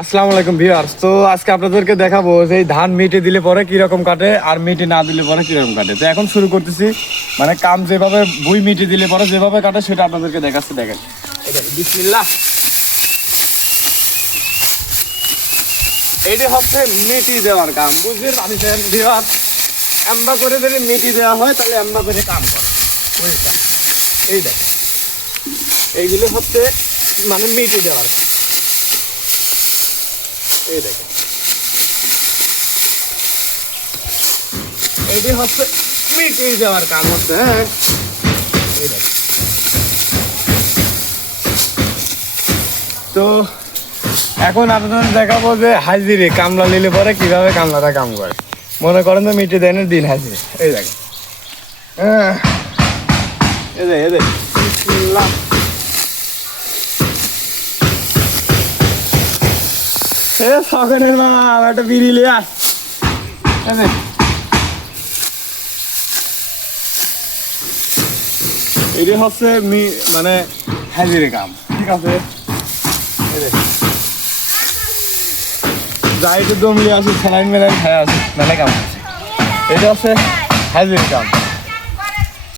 আসসালামু আলাইকুম ভিউয়ার্স। তো আজকে আপনাদেরকে দেখাবো যে এই ধান মিটে দিলে পরে কিরকম কাটে আর মিটে না দিলে পরে কিরকম কাটে। তো এখন শুরু করতেছি, মানে কাম যেভাবে বুই মিটে দিলে পরে যেভাবে কাটে সেটা আপনাদেরকে দেখাচ্ছি। দেখেন বিসমিল্লাহ, এইটা হচ্ছে মিটি দেওয়ার কাম, বুঝলেন পারছেন ভিউয়ার্স। এম্বা করে যদি মিটি দেওয়া হয় তাহলে এম্বা করে কাম করে বুঝলেন। এই দেখ, এইগুলো হচ্ছে মানে মিটি দেওয়ার কাম। এই দেখেন, এটি হচ্ছে মিটিয়ে দেওয়ার কাম হচ্ছে। হ্যাঁ, এই দেখেন। তো এখন আপনাদের দেখাবো যে হাজিরে কামলা নিলে পরে কিভাবে কামলাটা কাম করে। মনে করেন তো মিটিয়ে দেন দিন হাজিরে। এই দেখেন, হ্যাঁ, এই দেখ, এই দেখ, বিসমিল্লাহ। এ সকালের মা একটা বিড়ি লিয়া, এই দেখ। এটি হচ্ছে মানে হাজিরে কাম, ঠিক আছে। যাই একটু দমলি আছে, স্যালাইন মেলাইন খায় আছে, মেলা কাম আছে। এটা হচ্ছে হাজিরে কাম।